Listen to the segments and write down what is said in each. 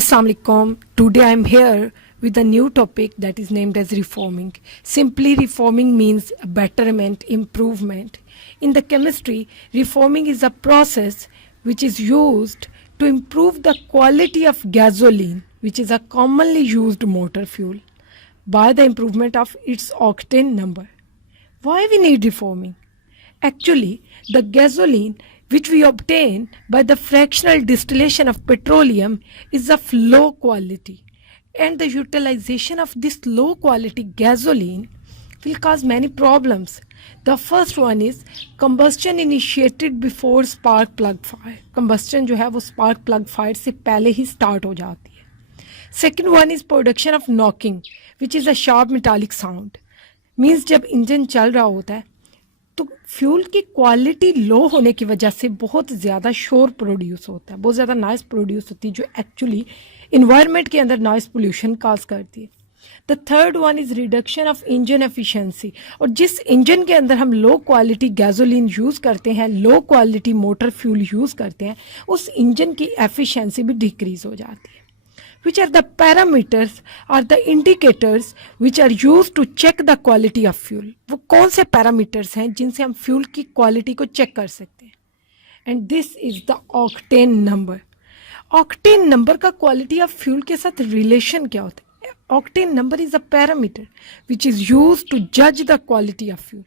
Assalamualaikum. Today I am here with a new topic that is named as reforming. Simply reforming means betterment, improvement. In the chemistry, reforming is a process which is used to improve the quality of gasoline, which is a commonly used motor fuel, by the improvement of its octane number. Why we need reforming? Actually, the gasoline which we obtain by the fractional distillation of petroleum is of low quality, and the utilization of this low quality gasoline will cause many problems. The first one is combustion initiated before spark plug fire. Combustion जो है वो spark plug fire से पहले ही start हो जाती है. Second one is production of knocking, which is a sharp metallic sound. Means जब engine चल रहा होता है तो फ्यूल की क्वालिटी लो होने की वजह से बहुत ज़्यादा शोर प्रोड्यूस होता है, बहुत ज़्यादा नॉइस प्रोड्यूस होती है, जो एक्चुअली इन्वायरमेंट के अंदर नॉइस पोल्यूशन काज करती है. The third one is reduction of engine efficiency. और जिस इंजन के अंदर हम लो क्वालिटी गैसोलीन यूज़ करते हैं, low quality motor fuel use करते हैं, उस इंजन की एफिशिएंसी भी डिक्रीज़ हो जाती है. Which are the parameters or the indicators which are used to check the quality of fuel? वो कौन से पैरामीटर्स हैं जिनसे हम फ्यूल की क्वालिटी को चेक कर सकते हैं? And this is the octane number. Octane number का क्वालिटी ऑफ फ्यूल के साथ रिलेशन क्या होता है? Octane number is a parameter which is use to जज the quality of fuel.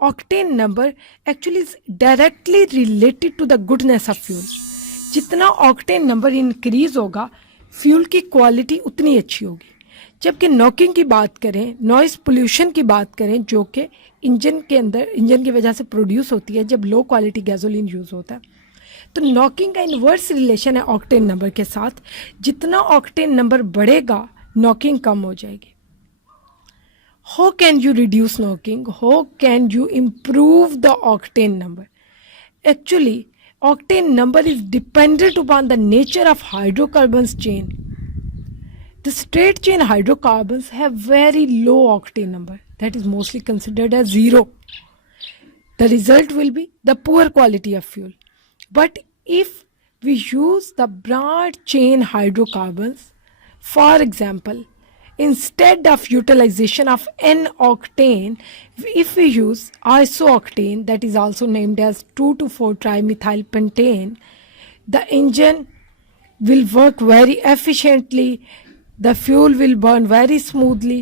Octane number actually is directly related to the goodness of fuel. जितना octane number increase होगा, fuel की quality उतनी अच्छी होगी. जबकि नॉकिंग की बात करें, नॉइस पोल्यूशन की बात करें, जो कि इंजन के अंदर इंजन की वजह से प्रोड्यूस होती है जब लो क्वालिटी गैसोलीन यूज़ होता है, तो नॉकिंग का इन्वर्स रिलेशन है ऑक्टेन नंबर के साथ. जितना ऑक्टेन नंबर बढ़ेगा, नॉकिंग कम हो जाएगी. How can you reduce knocking? How can you improve the octane number? Actually, octane number is dependent upon the nature of hydrocarbons chain. The straight chain hydrocarbons have very low octane number, that is mostly considered as zero. The result will be the poor quality of fuel. But if we use the broad chain hydrocarbons, for example, instead of utilization of N-octane, if we use isooctane, that is also named as 2,2,4-trimethylpentane, the engine will work very efficiently, the fuel will burn very smoothly,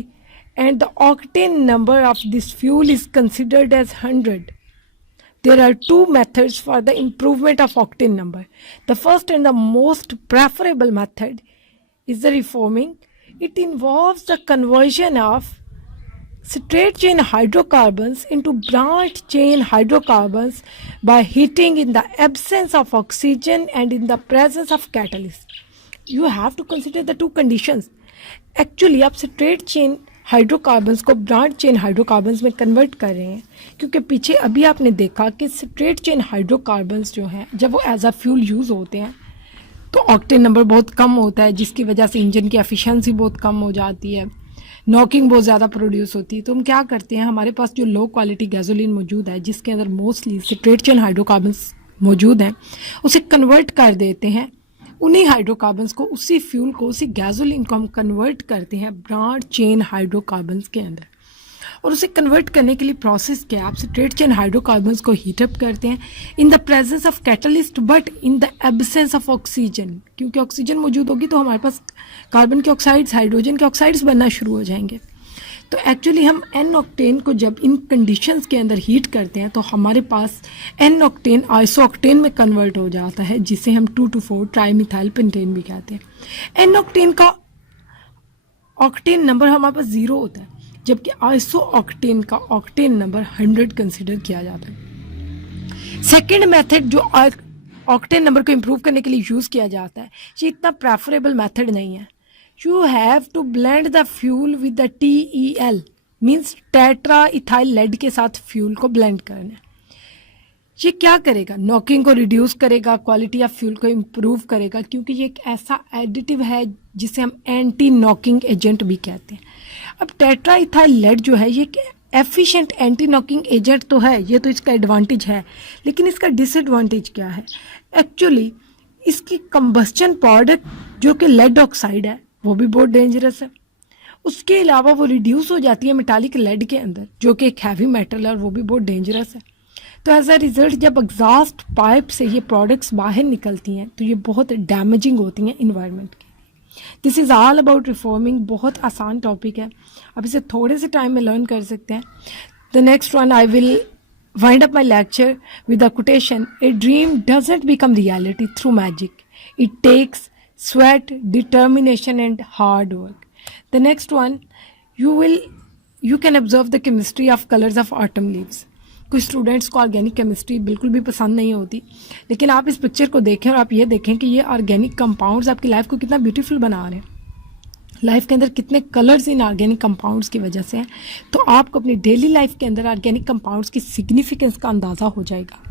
and the octane number of this fuel is considered as 100. There are two methods for the improvement of octane number. The first and the most preferable method is the reforming. It involves the conversion of straight chain hydrocarbons into broad chain hydrocarbons by heating in the absence of oxygen and in the presence of catalyst. You have to consider the two conditions. Actually आप straight chain hydrocarbons को broad chain hydrocarbons में convert कर रहे हैं, क्योंकि पीछे अभी आपने देखा कि स्ट्रेट चेन हाइड्रोकार्बन्स जो हैं जब वो एज अ फ्यूल यूज़ होते हैं तो ऑक्टेन नंबर बहुत कम होता है, जिसकी वजह से इंजन की एफिशिएंसी बहुत कम हो जाती है, नॉकिंग बहुत ज़्यादा प्रोड्यूस होती है. तो हम क्या करते हैं, हमारे पास जो लो क्वालिटी गैसोलीन मौजूद है जिसके अंदर मोस्टली स्ट्रेट चेन हाइड्रोकार्बन्स मौजूद हैं, उसे कन्वर्ट कर देते हैं. उन्हीं हाइड्रोकार्बन्स को, उसी फ्यूल को, उसी गैसोलीन को हम कन्वर्ट करते हैं ब्रॉड चेन हाइड्रोकार्बन्स के अंदर. और उसे कन्वर्ट करने के लिए प्रोसेस क्या है, आप स्ट्रेट चेन हाइड्रोकार्बन्स को हीटअप करते हैं in the presence of catalyst but in the absence of oxygen. क्योंकि ऑक्सीजन मौजूद होगी तो हमारे पास कार्बन के ऑक्साइड्स, हाइड्रोजन के ऑक्साइड्स बनना शुरू हो जाएंगे. तो एक्चुअली हम एन ऑक्टेन को जब इन कंडीशंस के अंदर हीट करते हैं तो हमारे पास एन ऑक्टेन आइसोऑक्टेन में कन्वर्ट हो जाता है, जिसे हम 2,2,4-ट्राईमिथाइलपेंटेन भी कहते हैं. एन ऑक्टेन का ऑक्टेन नंबर हमारे पास 0 होता है, जबकि आइसोऑक्टेन का ऑक्टेन नंबर 100 कंसिडर किया जाता है. सेकेंड मेथड जो ऑक्टेन नंबर को इम्प्रूव करने के लिए यूज़ किया जाता है, ये इतना प्रेफरेबल मेथड नहीं है. You have to blend the fuel with the TEL, means tetra ethyl lead के साथ फ्यूल को ब्लेंड करना है. ये क्या करेगा, नॉकिंग को रिड्यूस करेगा, क्वालिटी ऑफ फ्यूल को इम्प्रूव करेगा, क्योंकि ये एक ऐसा एडिटिव है जिसे हम एंटी नॉकिंग एजेंट भी कहते हैं. अब टेट्रा इथाइल लेड जो है ये एफिशिएंट एंटी नॉकिंग एजेंट तो है, ये तो इसका एडवांटेज है, लेकिन इसका डिसएडवांटेज क्या है? एक्चुअली इसकी कंबस्चन प्रोडक्ट जो कि लेड ऑक्साइड है वो भी बहुत डेंजरस है। उसके अलावा वो रिड्यूस हो जाती है मेटालिक लेड के अंदर जो कि एक हैवी मेटल है और वो भी बहुत डेंजरस है। तो एज अ रिजल्ट जब एग्जॉस्ट पाइप से ये प्रोडक्ट्स बाहर निकलती हैं तो ये बहुत डैमेजिंग होती हैं इन्वायरमेंट की। This is all about reforming. बहुत आसान टॉपिक है, आप इसे थोड़े से टाइम में लर्न कर सकते हैं। The next one I will wind up my lecture with a quotation: a dream doesn't become reality through magic, it takes sweat, determination and hard work. The next one, you can observe the chemistry of colors of autumn leaves. कुछ students को organic chemistry बिल्कुल भी पसंद नहीं होती, लेकिन आप इस पिक्चर को देखें और आप ये देखें कि ये ऑर्गेनिक कंपाउंड्स आपकी लाइफ को कितना ब्यूटीफुल बना रहे हैं, लाइफ के अंदर कितने कलर्स इन ऑर्गेनिक कंपाउंड्स की वजह से हैं। तो आपको अपनी डेली लाइफ के अंदर ऑर्गेनिक कंपाउंड्स की सिग्निफिकेंस का अंदाज़ा हो जाएगा।